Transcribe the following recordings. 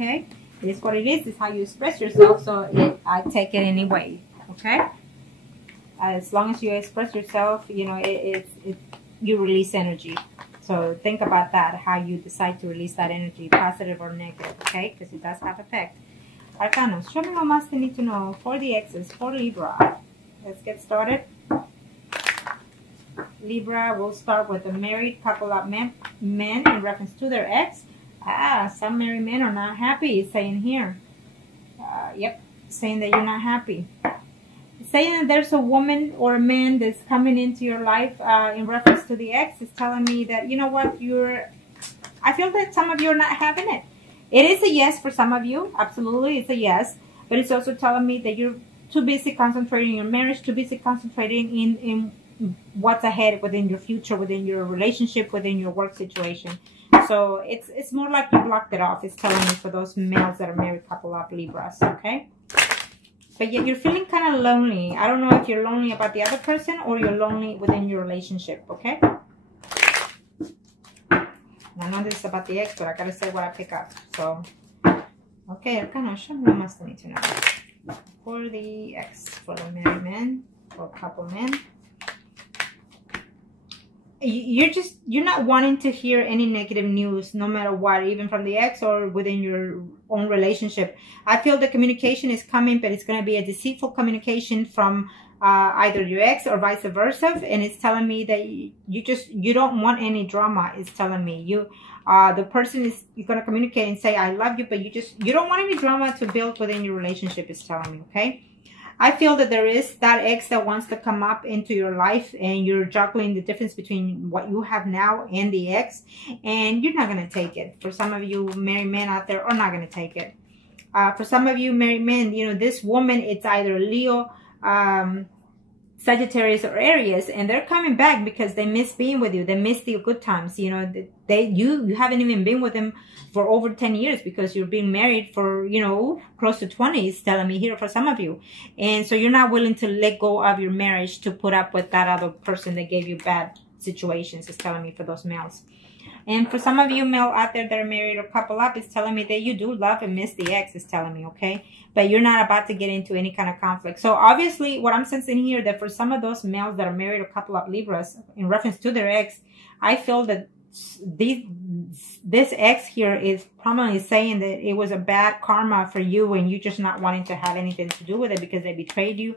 Okay, it is what it is. It's how you express yourself. So I take it anyway. Okay, as long as you express yourself, you know, you release energy. So think about that, how you decide to release that energy, positive or negative. Okay, because it does have effect. Arcanos, show me what must they need to know for the exes, for Libra. Let's get started. Libra, will start with a married couple of men in reference to their ex. Some married men are not happy, it's saying here. Yep, saying that you're not happy. It's saying that there's a woman or a man that's coming into your life in reference to the ex. It's telling me that, you know what, I feel that some of you are not having it. It is a yes for some of you. Absolutely, it's a yes. But it's also telling me that you're too busy concentrating on your marriage, too busy concentrating in what's ahead within your future, within your relationship, within your work situation. So it's more like you blocked it off. It's telling me for those males that are married, couple up, Libras, okay? But yet you're feeling kind of lonely. I don't know if you're lonely about the other person or you're lonely within your relationship, okay? I know this is about the ex, but I gotta say what I pick up. So, okay, Arcana, show me what must I need to know for the ex, for the married man, or couple men. You're not wanting to hear any negative news, no matter what, even from the ex or within your own relationship. I feel the communication is coming, but it's going to be a deceitful communication from either your ex or vice versa. And it's telling me that you don't want any drama. It's telling me the person is going to communicate and say, I love you, but you don't want any drama to build within your relationship. It's telling me, okay? I feel that there is that ex that wants to come up into your life, and you're juggling the difference between what you have now and the ex, and you're not going to take it. For some of you married men out there are not going to take it. For some of you married men, you know, this woman, it's either Leo, Sagittarius, or Aries, and they're coming back because they miss being with you. They miss the good times. You know, you haven't even been with them for over 10 years because you're being married for, you know, close to 20, is telling me here for some of you. And so you're not willing to let go of your marriage to put up with that other person that gave you bad situations, is telling me for those males. And for some of you male out there that are married or couple up, it's telling me that you do love and miss the ex, is telling me, okay? But you're not about to get into any kind of conflict. So obviously what I'm sensing here, that for some of those males that are married or couple up Libras, in reference to their ex, I feel that this ex here is prominently saying that it was a bad karma for you, and you just not wanting to have anything to do with it because they betrayed you,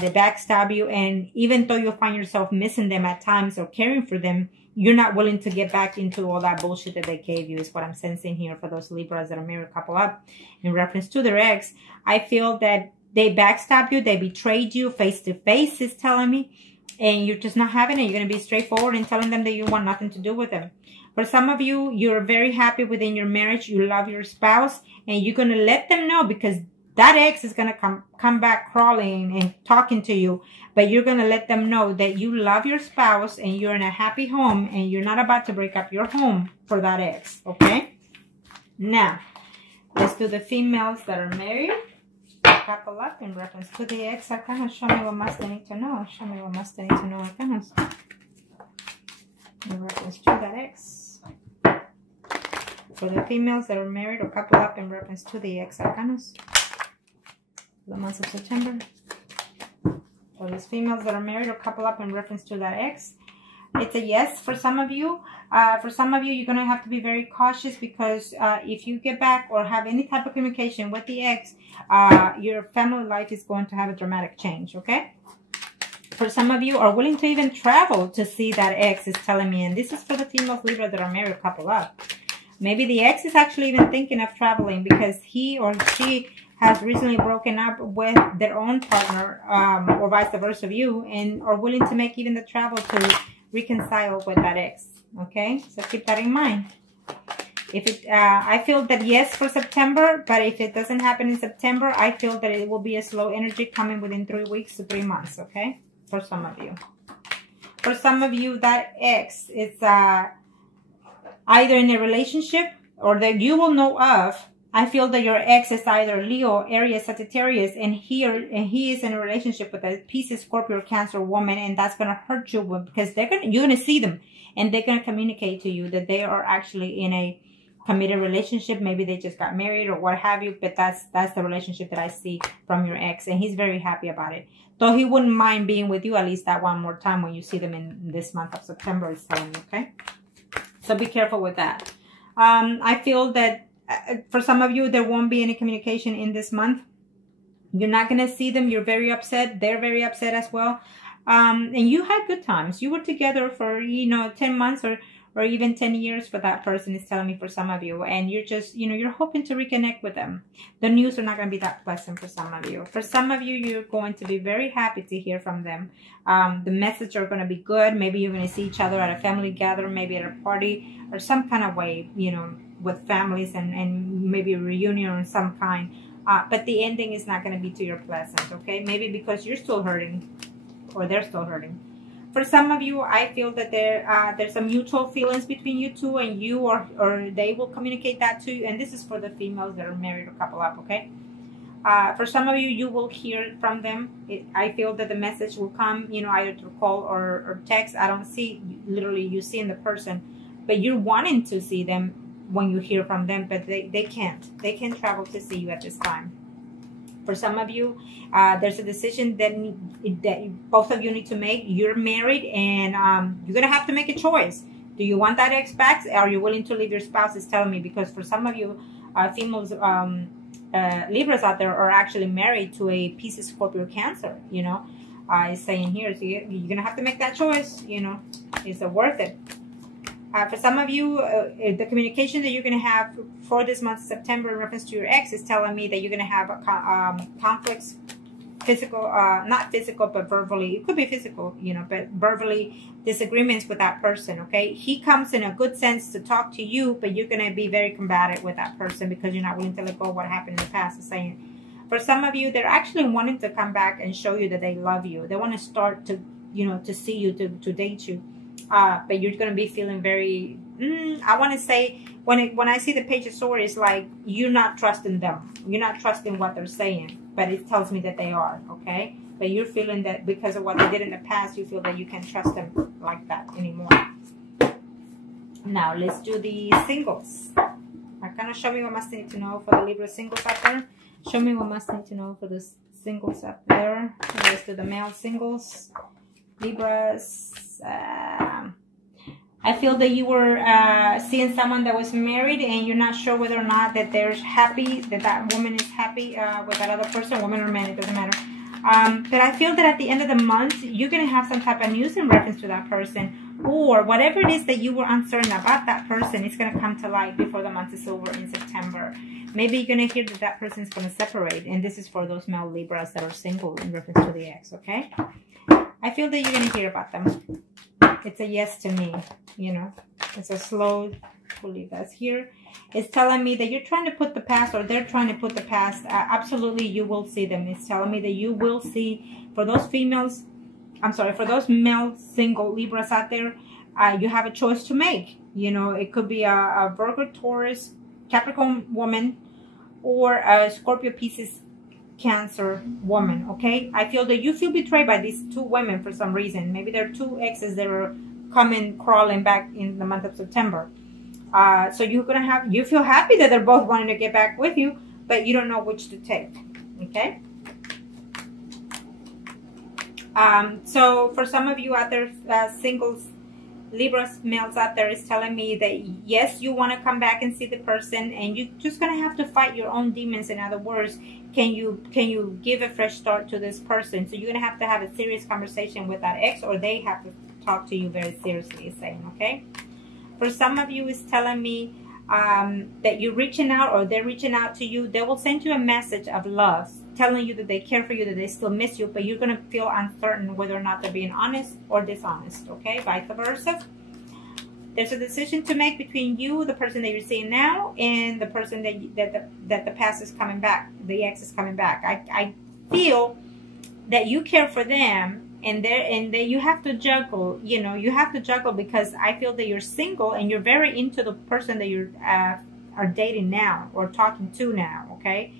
they backstab you, and even though you find yourself missing them at times or caring for them, you're not willing to get back into all that bullshit that they gave you, is what I'm sensing here for those Libras that are married couple up. In reference to their ex, I feel that they backstabbed you, they betrayed you face to face, is telling me, and you're just not having it. You're going to be straightforward and telling them that you want nothing to do with them. For some of you, you're very happy within your marriage. You love your spouse, and you're going to let them know, because that ex is going to come back crawling and talking to you. But you're going to let them know that you love your spouse and you're in a happy home, and you're not about to break up your home for that ex, okay? Now, let's do the females that are married. Couple up in reference to the ex. Arcana, show me what must I need to know. Show me what must I need to know, Arcana, in reference to that ex. For the females that are married or couple up in reference to the ex, Arcanas, the month of September. For these females that are married or couple up in reference to that ex, it's a yes for some of you. For some of you, you're going to have to be very cautious, because if you get back or have any type of communication with the ex, your family life is going to have a dramatic change, okay? For some of you are willing to even travel to see that ex, is telling me. And this is for the females Libra that are married or couple up. Maybe the ex is actually even thinking of traveling because he or she has recently broken up with their own partner, or vice versa of you, and are willing to make even the travel to reconcile with that ex. Okay, so keep that in mind. If it, I feel that yes for September, but if it doesn't happen in September, I feel that it will be a slow energy coming within 3 weeks to 3 months. Okay, for some of you. For some of you, that ex is either in a relationship or that you will know of. I feel that your ex is either Leo, Aries, Sagittarius, and he is in a relationship with a Pisces, Scorpio, Cancer woman, and that's gonna hurt you because you're gonna see them, and they're gonna communicate to you that they are actually in a committed relationship. Maybe they just got married or what have you, but that's the relationship that I see from your ex, and he's very happy about it. Though he wouldn't mind being with you at least that one more time when you see them in this month of September, it's telling me, okay? So be careful with that. I feel that for some of you, there won't be any communication in this month. You're not going to see them. You're very upset. They're very upset as well. And you had good times. You were together for, 10 months or even 10 years for that person, is telling me for some of you. And you're just, you're hoping to reconnect with them. The news are not going to be that pleasant for some of you. For some of you, you're going to be very happy to hear from them. The message are going to be good. Maybe you're going to see each other at a family gathering, maybe at a party or some kind of way, with families and maybe a reunion of some kind. But the ending is not going to be to your pleasant, okay? Maybe because you're still hurting or they're still hurting. For some of you, I feel that there's some mutual feelings between you two, and you or they will communicate that to you. And this is for the females that are married or couple up, okay? For some of you, you will hear from them. I feel that the message will come, either through call or text. I don't see, literally, you see in the person, but you're wanting to see them when you hear from them, but they can't. They can't travel to see you at this time. For some of you, there's a decision that both of you need to make. You're married, and you're going to have to make a choice. Do you want that ex back? Are you willing to leave your spouse? Is telling me, because for some of you, females, Libras out there are actually married to a Pisces, Scorpio, Cancer. It's saying here, so you're going to have to make that choice. Is it worth it? For some of you, the communication that you're going to have for this month of September in reference to your ex is telling me that you're going to have conflicts, physical, not physical, but verbally. It could be physical, but verbally disagreements with that person, okay? He comes in a good sense to talk to you, but you're going to be very combative with that person because you're not willing to let go of what happened in the past. It's saying, for some of you, they're actually wanting to come back and show you that they love you. They want to start to, to see you, to date you. But you're going to be feeling very, I want to say, when I see the Page of Swords, it's like you're not trusting them. You're not trusting what they're saying, but it tells me that they are, okay? But you're feeling that because of what they did in the past, you feel that you can't trust them like that anymore. Now, let's do the singles. Kind of show me what must need to know for the Libra singles out there. Show me what must need to know for the singles out there. Let's do the male singles. Libras. I feel that you were seeing someone that was married, and you're not sure whether or not that they're happy, that woman is happy with that other person, woman or man, it doesn't matter. But I feel that at the end of the month, you're going to have some type of news in reference to that person, or whatever it is that you were uncertain about that person, it's going to come to light before the month is over in September. Maybe you're going to hear that that person is going to separate, and this is for those male Libras that are single in reference to the ex, okay? I feel that you're going to hear about them. It's a yes to me, It's a slow, we'll leave that here. It's telling me that you're trying to put the past, or they're trying to put the past. Absolutely, you will see them. It's telling me that you will see, for those females, for those male single Libras out there, you have a choice to make. It could be a Virgo, Taurus, Capricorn woman, or a Scorpio, Pisces, Cancer woman, okay? I feel that you feel betrayed by these two women for some reason. Maybe there are two exes that are coming crawling back in the month of September. So you're gonna have, you feel happy that they're both wanting to get back with you, but you don't know which to take, okay? So for some of you out there, singles, Libras males out there, is telling me that yes, you want to come back and see the person, and you're just gonna have to fight your own demons. In other words, can you give a fresh start to this person? So you're gonna have to have a serious conversation with that ex, or they have to talk to you very seriously. It's saying, okay? For some of you, it's telling me that you're reaching out, or they're reaching out to you. They will send you a message of love, telling you that they care for you, that they still miss you, but you're going to feel uncertain whether or not they're being honest or dishonest, okay? Vice versa. There's a decision to make between you, the person that you're seeing now, and the person that the past is coming back, the ex is coming back. I feel that you care for them, and that you have to juggle, you have to juggle, because I feel that you're single and you're very into the person that you are dating now or talking to now, okay?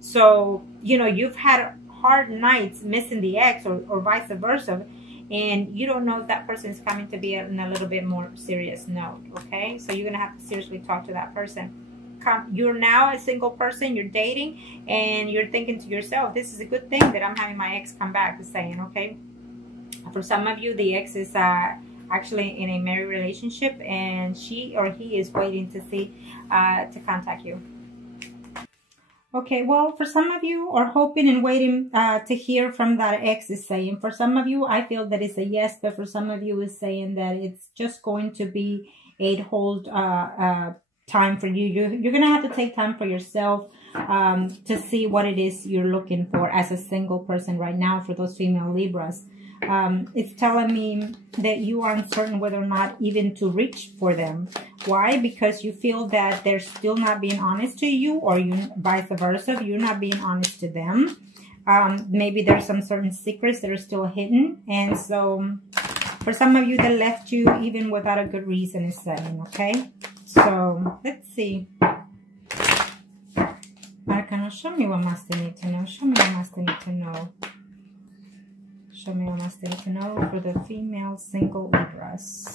So, you've had hard nights missing the ex, or vice versa, and you don't know if that person is coming to be in a little bit more serious note, okay? So you're gonna have to seriously talk to that person. You're now a single person, you're dating, and you're thinking to yourself, this is a good thing that I'm having my ex come back, is saying, okay? For some of you, the ex is actually in a married relationship, and she or he is waiting to see, to contact you. Okay, well, for some of you are hoping and waiting to hear from that ex, is saying. For some of you, I feel that it's a yes, but for some of you is saying that it's just going to be a hold time for you. You're going to have to take time for yourself to see what it is you're looking for as a single person right now for those female Libras. It's telling me that you are uncertain whether or not even to reach for them. Why? Because you feel that they're still not being honest to you, or you vice versa, you're not being honest to them. Maybe there's some certain secrets that are still hidden. And so for some of you that left you even without a good reason, is saying, okay? So let's see. Arcana, show me what Master need to know. Show me what Master need to know. Show me what Master need to know for the female single Libras.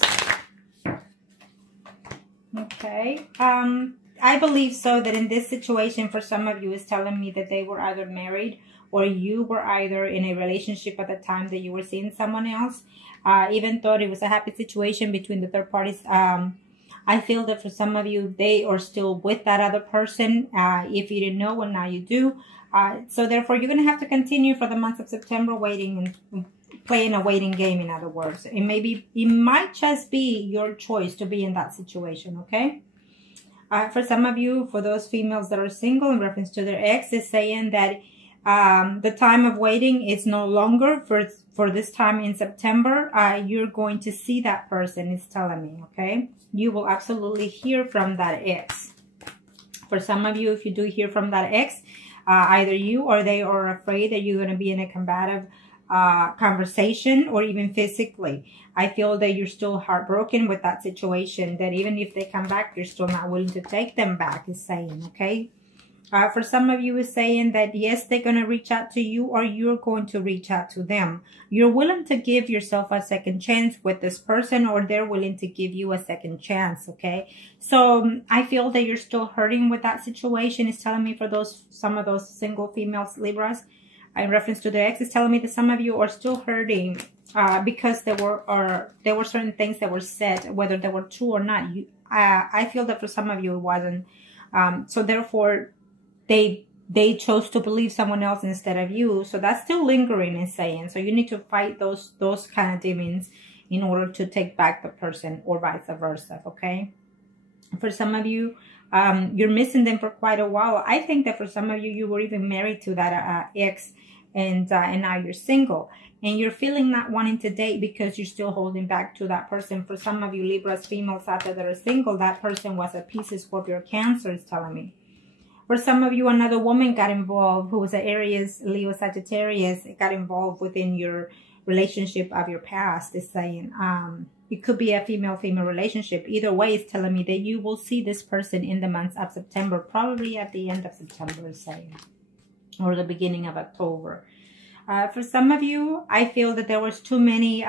Okay. I believe so that in this situation, for some of you, is telling me that they were either married or you were either in a relationship at the time that you were seeing someone else. Even though it was a happy situation between the third parties, I feel that for some of you, they are still with that other person. If you didn't know, well, now you do. So therefore, you're going to have to continue for the month of September waiting and playing a waiting game, in other words. It might just be your choice to be in that situation, okay? For some of you, for those females that are single, in reference to their ex, is saying that the time of waiting is no longer for this time in September. You're going to see that person, is telling me, okay? You will absolutely hear from that ex. For some of you, if you do hear from that ex, either you or they are afraid that you're going to be in a combative conversation, or even physically. I feel that you're still heartbroken with that situation, that even if they come back, you're still not willing to take them back, is saying, okay? For some of you, is saying that yes, they're going to reach out to you, or you're going to reach out to them. You're willing to give yourself a second chance with this person, or they're willing to give you a second chance, okay? So I feel that you're still hurting with that situation. It's telling me for some of those single females Libras, in reference to the ex, is telling me that some of you are still hurting because there were certain things that were said, whether they were true or not. I feel that for some of you it wasn't. So therefore, they chose to believe someone else instead of you. So that's still lingering, is saying. So you need to fight those kind of demons in order to take back the person, or vice versa, okay? For some of you, you're missing them for quite a while. I think that for some of you, you were even married to that ex, and now you're single. And you're feeling not wanting to date because you're still holding back to that person. For some of you Libras females out there that are single, that person was a Pisces, Scorpio, Cancer, is telling me. For some of you, another woman got involved who was an Aries, Leo, Sagittarius. It got involved within your relationship of your past, is saying. It could be a female-female relationship. Either way, it's telling me that you will see this person in the month of September, probably at the end of September, is saying, or the beginning of October. For some of you, I feel that there was too many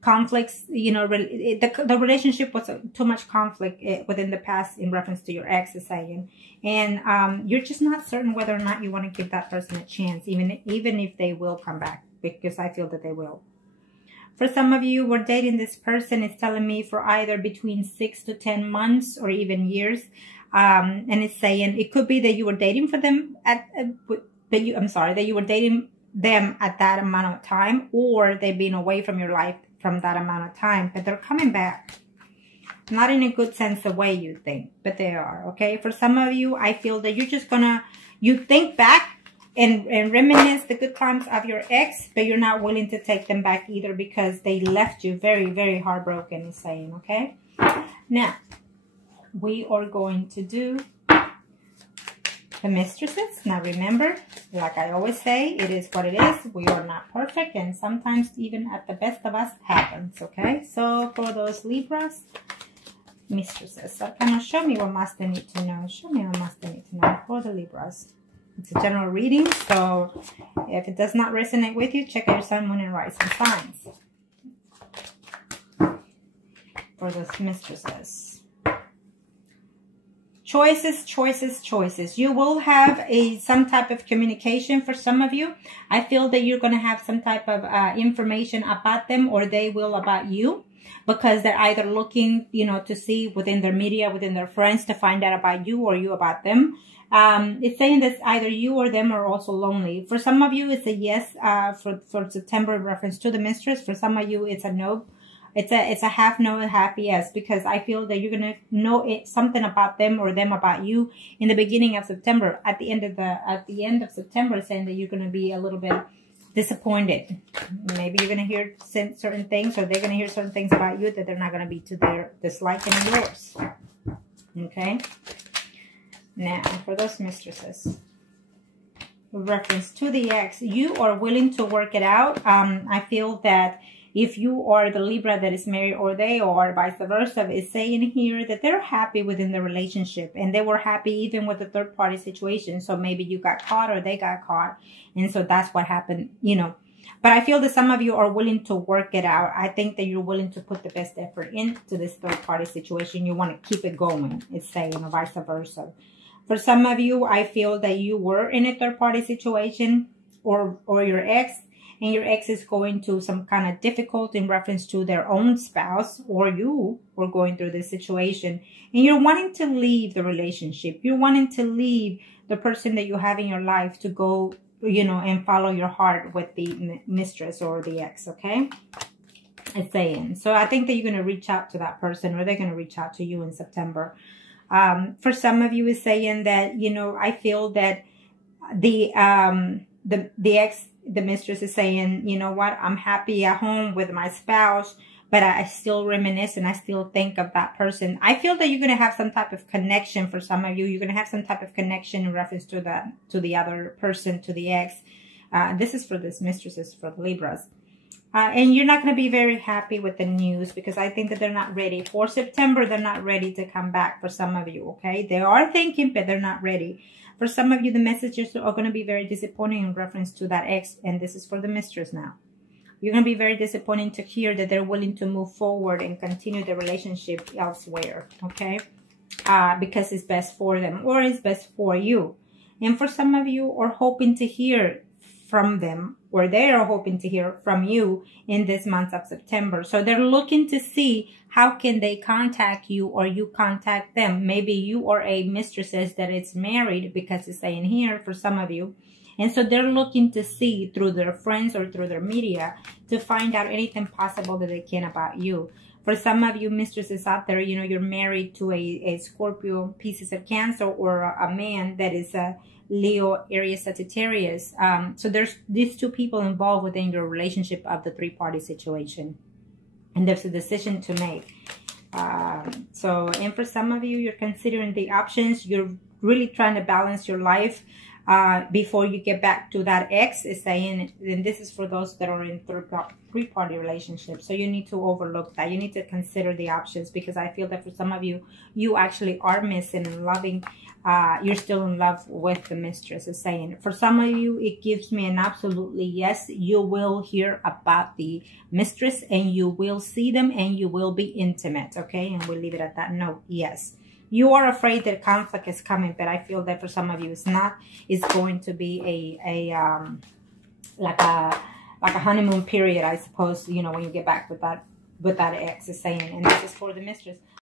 conflicts. You know, the relationship was too much conflict within the past in reference to your ex, is saying. And you're just not certain whether or not you want to give that person a chance, even if they will come back, because I feel that they will. For some of you, we're dating this person, it's telling me for either between 6 to 10 months or even years. And it's saying it could be that you were dating for them that you were dating them at that amount of time, or they've been away from your life from that amount of time, but they're coming back. Not in a good sense the way you think, but they are, okay? For some of you, I feel that you're just you think back and reminisce the good times of your ex, but you're not willing to take them back either because they left you very, very heartbroken, is saying, okay? Now, we are going to do the mistresses. Now remember, like I always say, it is what it is. We are not perfect, and sometimes even at the best of us happens, okay? So for those Libras, mistresses. So can you show me what Master need to know? Show me what Master need to know for the Libras. It's a general reading, so if it does not resonate with you, check out your sun, moon, and rising signs for those mistresses. Choices, choices, choices. You will have some type of communication for some of you. I feel that you're going to have some type of information about them, or they will about you, because they're either looking, you know, to see within their media, within their friends, to find out about you, or you about them. It's saying that either you or them are also lonely. For some of you, it's a yes for September in reference to the mistress. For some of you, it's a no. It's a half no and half yes, because I feel that you're gonna know something about them or them about you in the beginning of September. At the end of September, it's saying that you're gonna be a little bit disappointed. Maybe you're gonna hear certain things, or they're gonna hear certain things about you that they're not gonna be to their disliking of yours. Okay. Now, for those mistresses, with reference to the ex, you are willing to work it out. I feel that if you are the Libra that is married, or they are, vice versa, it's saying here that they're happy within the relationship, and they were happy even with the third party situation. So maybe you got caught, or they got caught, and so that's what happened, you know. But I feel that some of you are willing to work it out. I think that you're willing to put the best effort into this third party situation. You want to keep it going, it's saying, or vice versa. For some of you, I feel that you were in a third party situation, or your ex, and your ex is going through some kind of difficult in reference to their own spouse, or you were going through this situation, and you're wanting to leave the relationship. You're wanting to leave the person that you have in your life to go, you know, and follow your heart with the mistress or the ex, okay? It's saying. So I think that you're going to reach out to that person, or they're going to reach out to you in September. For some of you, is saying that, you know, I feel that the ex, the mistress is saying, you know what, I'm happy at home with my spouse, but I still reminisce and I still think of that person. I feel that you're going to have some type of connection. For some of you, you're going to have some type of connection in reference to the other person, to the ex. This is for this mistresses, for the Libras. And you're not going to be very happy with the news, because I think that they're not ready. For September, they're not ready to come back for some of you, okay? They are thinking, but they're not ready. For some of you, the messages are going to be very disappointing in reference to that ex, and this is for the mistress now. You're going to be very disappointing to hear that they're willing to move forward and continue the relationship elsewhere, okay? Because it's best for them, or it's best for you. And for some of you are hoping to hear from them, or they are hoping to hear from you in this month of September. So they're looking to see how can they contact you, or you contact them. Maybe you are a mistresses that is married, because it's saying here for some of you. And so they're looking to see through their friends or through their media to find out anything possible that they can about you. For some of you mistresses out there, you know, you're married to a Scorpio, Pisces, or Cancer, or a man that is a Leo, Aries, Sagittarius. So there's these two people involved within your relationship of the three-party situation. And there's a decision to make. And for some of you, you're considering the options. You're really trying to balance your life before you get back to that ex, is saying. And this is for those that are in three-party relationships. So you need to overlook that. You need to consider the options, because I feel that for some of you, you actually are missing and loving. You're still in love with the mistress, is saying. For some of you, it gives me an absolutely yes. You will hear about the mistress, and you will see them, and you will be intimate, okay? And we'll leave it at that note, yes. You are afraid that conflict is coming, but I feel that for some of you, it's not. It's going to be like a honeymoon period, I suppose, you know, when you get back with that ex, is saying. And this is for the mistress.